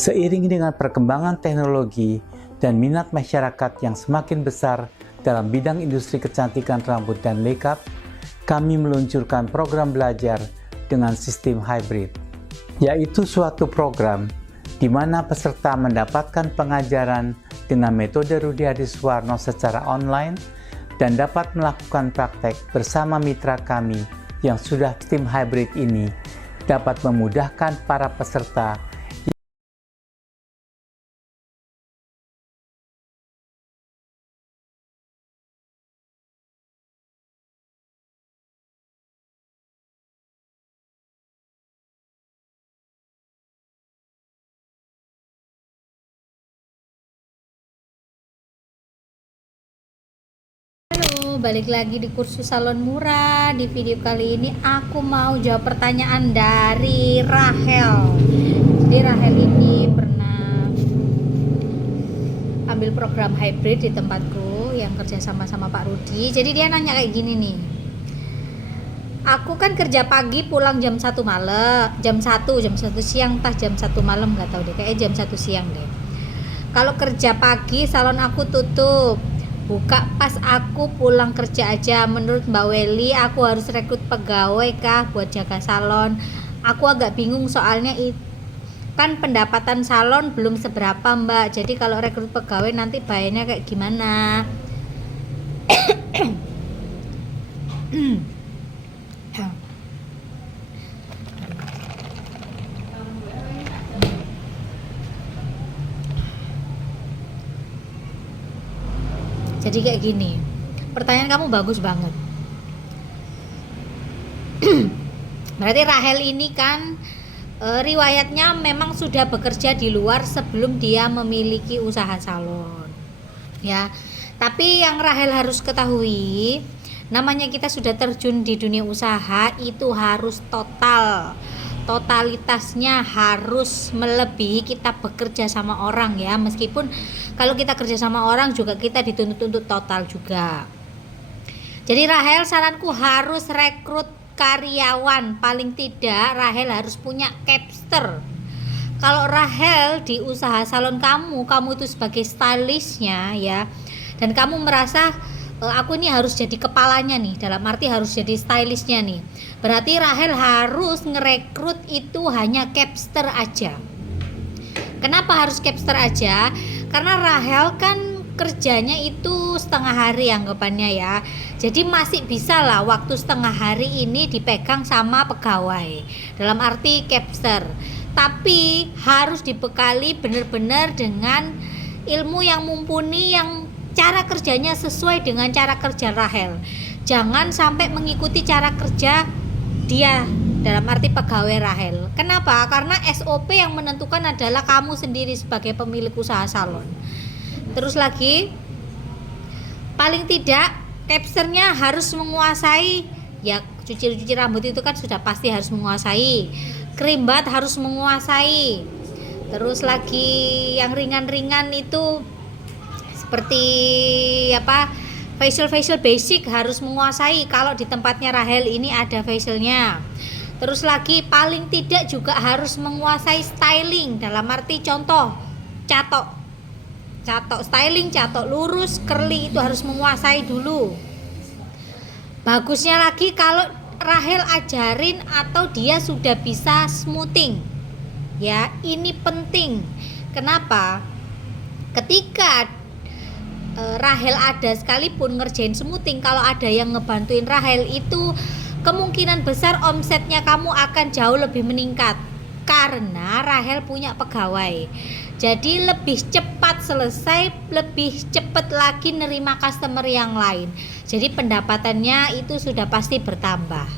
Seiring dengan perkembangan teknologi dan minat masyarakat yang semakin besar dalam bidang industri kecantikan rambut dan makeup, kami meluncurkan program belajar dengan sistem hybrid, yaitu suatu program di mana peserta mendapatkan pengajaran dengan metode Rudi Hadiswarno secara online dan dapat melakukan praktek bersama mitra kami yang sudah tim hybrid ini dapat memudahkan para peserta Balik lagi di kursus salon murah. Di video kali ini aku mau jawab pertanyaan dari Rahel. Jadi Rahel ini pernah ambil program hybrid di tempatku yang kerja sama Pak Rudi. Jadi dia nanya kayak gini nih, aku kan kerja pagi pulang jam 1 malam, jam 1 siang, entah jam 1 malam, nggak tahu deh, kayaknya jam 1 siang deh. Kalau kerja pagi salon aku tutup, buka pas aku pulang kerja aja. Menurut Mbak Welly, aku harus rekrut pegawai kah buat jaga salon? Aku agak bingung soalnya kan pendapatan salon belum seberapa Mbak. Jadi kalau rekrut pegawai nanti bayarnya kayak gimana? Jadi kayak gini, pertanyaan kamu bagus banget. Berarti Rahel ini kan riwayatnya memang sudah bekerja di luar sebelum dia memiliki usaha salon, ya. Tapi yang Rahel harus ketahui, namanya kita sudah terjun di dunia usaha itu harus totalitasnya harus melebihi kita bekerja sama orang, ya. Meskipun kalau kita kerja sama orang juga kita dituntut untuk total juga. Jadi Rahel, saranku harus rekrut karyawan. Paling tidak Rahel harus punya capster. Kalau Rahel di usaha salon kamu itu sebagai stylistnya, ya, dan kamu merasa aku ini harus jadi kepalanya nih, dalam arti harus jadi stylistnya nih, berarti Rahel harus ngerekrut itu hanya capster aja. Kenapa harus capster aja? Karena Rahel kan kerjanya itu setengah hari anggapannya, ya. Jadi masih bisa lah waktu setengah hari ini dipegang sama pegawai, dalam arti capster. Tapi harus dibekali benar-benar dengan ilmu yang mumpuni, yang cara kerjanya sesuai dengan cara kerja Rahel. Jangan sampai mengikuti cara kerja dia, dalam arti pegawai Rahel. Kenapa? Karena SOP yang menentukan adalah kamu sendiri sebagai pemilik usaha salon. Terus lagi, paling tidak capsternya harus menguasai, ya, cuci rambut itu kan sudah pasti harus menguasai, krimbat harus menguasai. Terus lagi yang ringan-ringan itu seperti apa, facial basic harus menguasai. Kalau di tempatnya Rahel ini ada facialnya. Terus lagi paling tidak juga harus menguasai styling, dalam arti contoh catok styling, catok lurus, curly itu harus menguasai dulu. Bagusnya lagi kalau Rahel ajarin atau dia sudah bisa smoothing, ya, ini penting. Kenapa? Ketika Rahel ada sekalipun ngerjain smoothing, kalau ada yang ngebantuin Rahel, itu kemungkinan besar omsetnya kamu akan jauh lebih meningkat karena Rahel punya pegawai. Jadi lebih cepat selesai, lebih cepat lagi nerima customer yang lain. Jadi pendapatannya itu sudah pasti bertambah.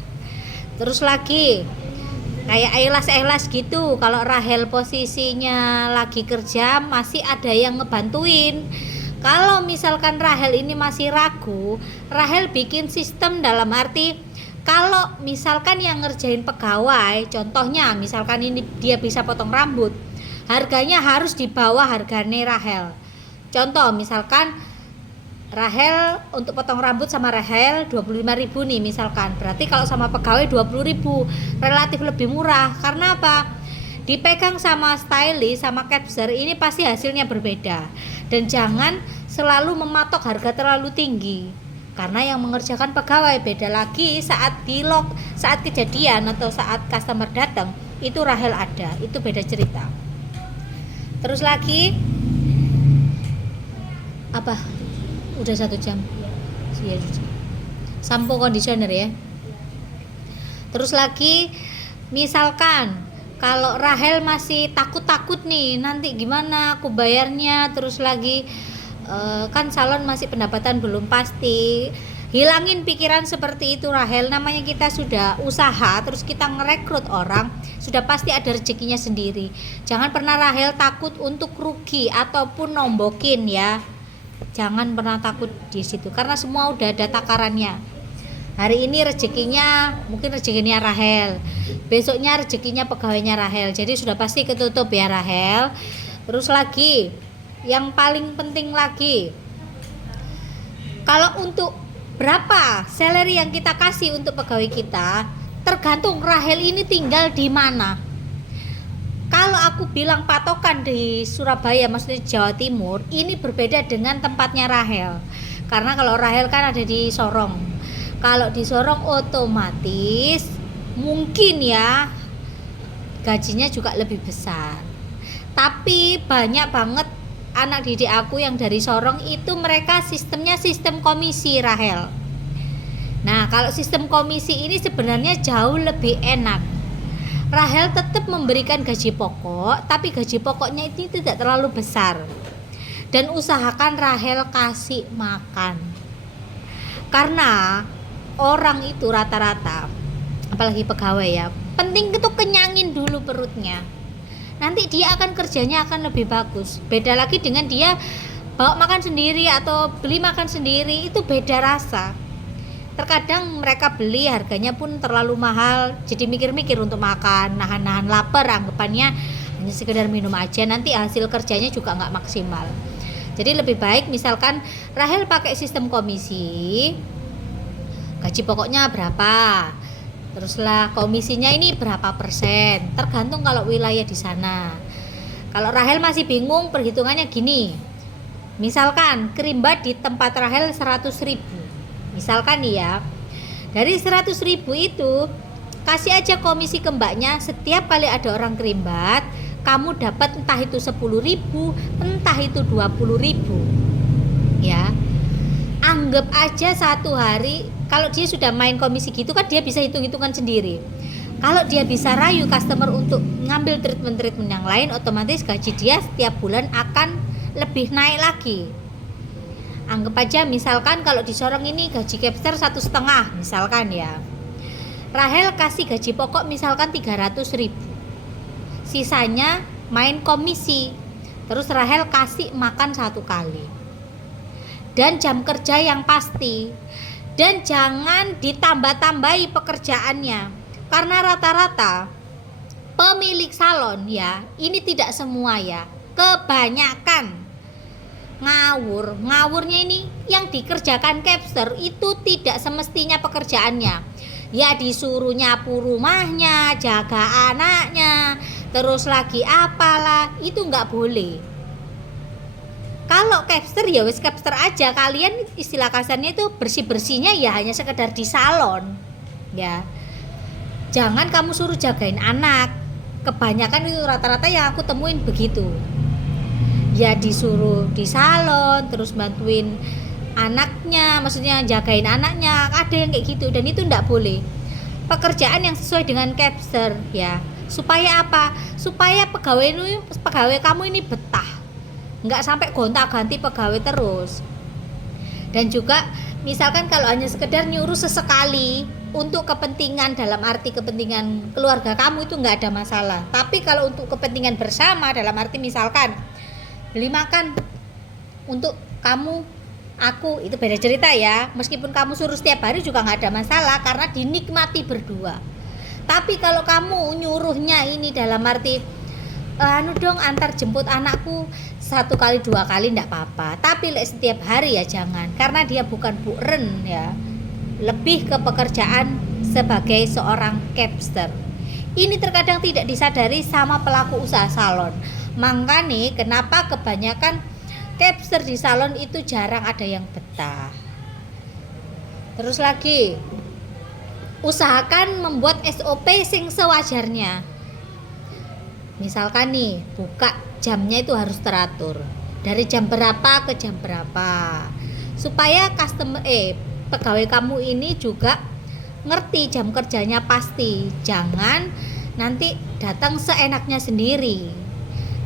Terus lagi kayak eyelash gitu, kalau Rahel posisinya lagi kerja masih ada yang ngebantuin. Kalau misalkan Rahel ini masih ragu, Rahel bikin sistem, dalam arti kalau misalkan yang ngerjain pegawai, contohnya misalkan ini dia bisa potong rambut, harganya harus di bawah harganya Rahel. Contoh misalkan Rahel untuk potong rambut sama Rahel 25.000 nih misalkan, berarti kalau sama pegawai 20.000, relatif lebih murah. Karena apa? dipegang sama stylist sama capster ini pasti hasilnya berbeda. Dan jangan selalu mematok harga terlalu tinggi, karena yang mengerjakan pegawai. Beda lagi saat saat kejadian atau saat customer datang, itu Rahel ada, itu beda cerita. Terus lagi apa, udah 1 jam ya, sampo conditioner ya. Terus lagi misalkan kalau Rahel masih takut-takut nih, nanti gimana aku bayarnya, terus lagi kan salon masih pendapatan belum pasti, hilangin pikiran seperti itu Rahel. Namanya kita sudah usaha, terus kita ngerekrut orang, sudah pasti ada rezekinya sendiri. Jangan pernah Rahel takut untuk rugi ataupun nombokin ya, jangan pernah takut di situ, karena semua udah ada takarannya. Hari ini rezekinya mungkin rezekinya Rahel, besoknya rezekinya pegawainya Rahel, jadi sudah pasti ketutup ya Rahel. Terus lagi yang paling penting lagi, kalau untuk berapa salary yang kita kasih untuk pegawai kita, tergantung Rahel ini tinggal di mana. Kalau aku bilang patokan di Surabaya, maksudnya Jawa Timur, ini berbeda dengan tempatnya Rahel. Karena kalau Rahel kan ada di Sorong. Kalau di Sorong otomatis mungkin ya gajinya juga lebih besar. Tapi banyak banget anak didik aku yang dari Sorong itu mereka sistemnya sistem komisi Rahel. Nah, kalau sistem komisi ini sebenarnya jauh lebih enak. Rahel tetap memberikan gaji pokok, tapi gaji pokoknya itu tidak terlalu besar. Dan usahakan Rahel kasih makan. Karena orang itu rata-rata, apalagi pegawai ya, penting itu kenyangin dulu perutnya. Nanti dia akan kerjanya akan lebih bagus. Beda lagi dengan dia bawa makan sendiri atau beli makan sendiri, itu beda rasa. Terkadang mereka beli harganya pun terlalu mahal, jadi mikir-mikir untuk makan, nahan-nahan lapar, anggapannya hanya sekedar minum aja, nanti hasil kerjanya juga nggak maksimal. Jadi lebih baik misalkan Rahel pakai sistem komisi, gaji pokoknya berapa, teruslah komisinya ini berapa persen, tergantung kalau wilayah di sana. Kalau Rahel masih bingung, perhitungannya gini, misalkan kerimbat di tempat Rahel 100.000, misalkan nih ya, dari 100.000 itu kasih aja komisi ke mbaknya. Setiap kali ada orang kerimbat, kamu dapat entah itu 10.000, entah itu 20.000 ya. Anggap aja satu hari, kalau dia sudah main komisi gitu kan dia bisa hitung-hitungan sendiri. Kalau dia bisa rayu customer untuk ngambil treatment-treatment yang lain, otomatis gaji dia setiap bulan akan lebih naik lagi. Anggap aja misalkan kalau di Sorong ini gaji capster 1,5 misalkan ya, Rahel kasih gaji pokok misalkan 300.000, sisanya main komisi, terus Rahel kasih makan 1 kali, dan jam kerja yang pasti. Dan jangan ditambah-tambahi pekerjaannya, karena rata-rata pemilik salon ya, ini tidak semua ya, kebanyakan ngawurnya ini yang dikerjakan capster itu tidak semestinya pekerjaannya ya, disuruh nyapu rumahnya, jaga anaknya, terus lagi apalah, itu nggak boleh. Kalau capster ya wis capster aja, kalian istilah kasarnya itu bersih-bersihnya ya hanya sekedar di salon ya, jangan kamu suruh jagain anak. Kebanyakan itu rata-rata yang aku temuin begitu ya, disuruh di salon terus bantuin anaknya, maksudnya jagain anaknya, ada yang kayak gitu, dan itu enggak boleh. Pekerjaan yang sesuai dengan capster ya, supaya apa? Supaya pegawai kamu ini betah, nggak sampai gonta-ganti pegawai terus. Dan juga misalkan kalau hanya sekedar nyuruh sesekali untuk kepentingan, dalam arti kepentingan keluarga kamu, itu nggak ada masalah. Tapi kalau untuk kepentingan bersama, dalam arti misalkan beli makan untuk kamu, aku, itu beda cerita ya. Meskipun kamu suruh setiap hari juga nggak ada masalah, karena dinikmati berdua. Tapi kalau kamu nyuruhnya ini dalam arti anu dong, antar jemput anakku 1 kali 2 kali enggak apa-apa, tapi setiap hari ya jangan, karena dia bukan buren ya, lebih ke pekerjaan sebagai seorang capster. Ini terkadang tidak disadari sama pelaku usaha salon. Makanya kenapa kebanyakan capster di salon itu jarang ada yang betah. Terus lagi, usahakan membuat SOP sing sewajarnya. Misalkan nih, buka jamnya itu harus teratur. Dari jam berapa ke jam berapa. Supaya pegawai kamu ini juga ngerti jam kerjanya pasti. Jangan nanti datang seenaknya sendiri.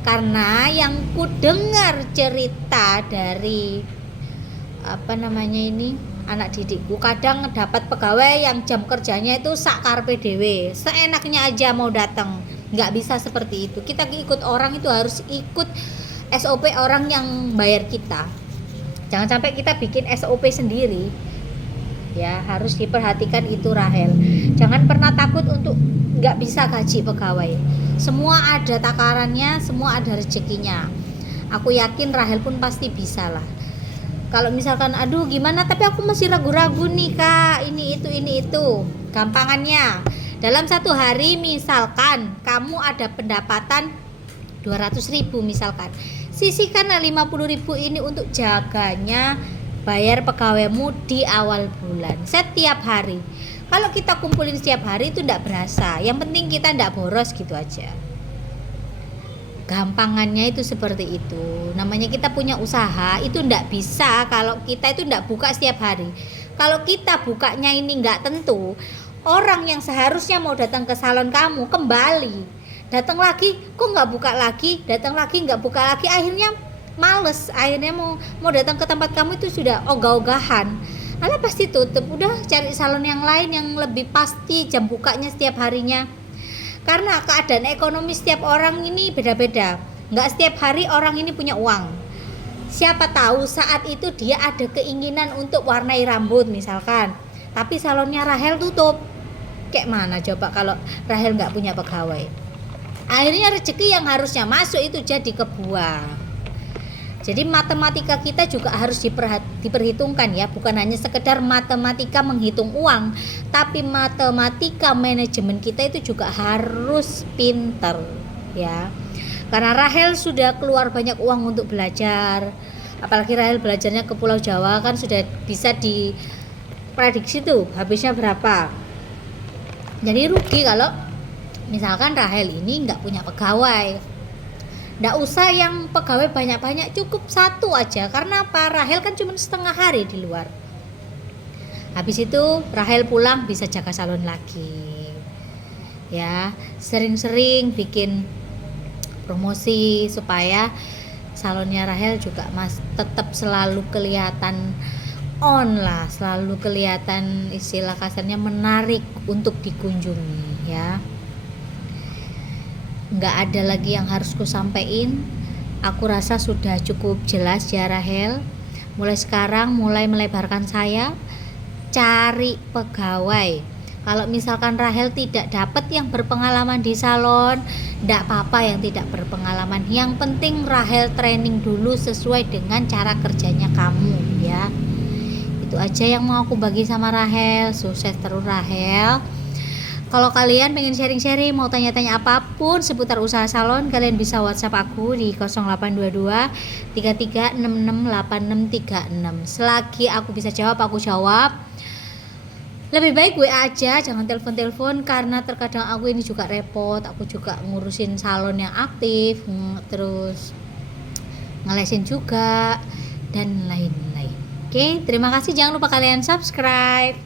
Karena yang ku dengar cerita dari anak didikku, kadang dapat pegawai yang jam kerjanya itu sak karepe dhewe, seenaknya aja mau datang. Nggak bisa seperti itu. Kita ikut orang itu harus ikut SOP orang yang bayar kita. Jangan sampai kita bikin SOP sendiri. Ya, harus diperhatikan itu Rahel. Jangan pernah takut untuk nggak bisa gaji pegawai. Semua ada takarannya, semua ada rezekinya. Aku yakin Rahel pun pasti bisa lah. Kalau misalkan aduh gimana tapi aku masih ragu-ragu nih Kak, ini itu. Gampangannya, dalam satu hari misalkan kamu ada pendapatan 200.000 misalkan, sisihkan 50.000 ini untuk jaganya bayar pegawaimu di awal bulan setiap hari. Kalau kita kumpulin setiap hari itu enggak berasa, yang penting kita enggak boros gitu aja. Gampangannya itu seperti itu. Namanya kita punya usaha itu enggak bisa kalau kita itu enggak buka setiap hari. Kalau kita bukanya ini enggak tentu, orang yang seharusnya mau datang ke salon kamu kembali, datang lagi kok nggak buka lagi, datang lagi nggak buka lagi, akhirnya males, akhirnya mau datang ke tempat kamu itu sudah ogah-ogahan. Alah pasti tutup, udah cari salon yang lain yang lebih pasti jam bukanya setiap harinya. Karena keadaan ekonomi setiap orang ini beda-beda, nggak setiap hari orang ini punya uang. Siapa tahu saat itu dia ada keinginan untuk warnai rambut misalkan, tapi salonnya Rahel tutup. Kayak mana coba kalau Rahel nggak punya pegawai? Akhirnya rezeki yang harusnya masuk itu jadi kebuang. Jadi matematika kita juga harus diperhitungkan ya, bukan hanya sekedar matematika menghitung uang, tapi matematika manajemen kita itu juga harus pinter ya. Karena Rahel sudah keluar banyak uang untuk belajar, apalagi Rahel belajarnya ke Pulau Jawa kan sudah bisa diprediksi tuh habisnya berapa. Jadi rugi kalau misalkan Rahel ini nggak punya pegawai. Nggak usah yang pegawai banyak-banyak, cukup satu aja. Karena apa? Rahel kan cuma setengah hari di luar. Habis itu Rahel pulang bisa jaga salon lagi. Ya, sering-sering bikin promosi supaya salonnya Rahel juga tetap selalu kelihatan on lah, selalu kelihatan istilah kasarnya menarik untuk dikunjungi ya. Nggak ada lagi yang harus ku sampein. Aku rasa sudah cukup jelas ya Rahel. Mulai sekarang mulai melebarkan sayap, cari pegawai. Kalau misalkan Rahel tidak dapat yang berpengalaman di salon, nggak apa-apa yang tidak berpengalaman. Yang penting Rahel training dulu sesuai dengan cara kerjanya kamu ya. Itu aja yang mau aku bagi sama Rahel. Sukses terus Rahel. Kalau kalian pengen sharing-sharing, mau tanya-tanya apapun seputar usaha salon, kalian bisa WhatsApp aku di 0822 33668636. Selagi aku bisa jawab, aku jawab. Lebih baik WA aja, jangan telepon-telepon karena terkadang aku ini juga repot. Aku juga ngurusin salon yang aktif, terus ngelesin juga dan lain-lain. Oke, terima kasih. Jangan lupa kalian subscribe.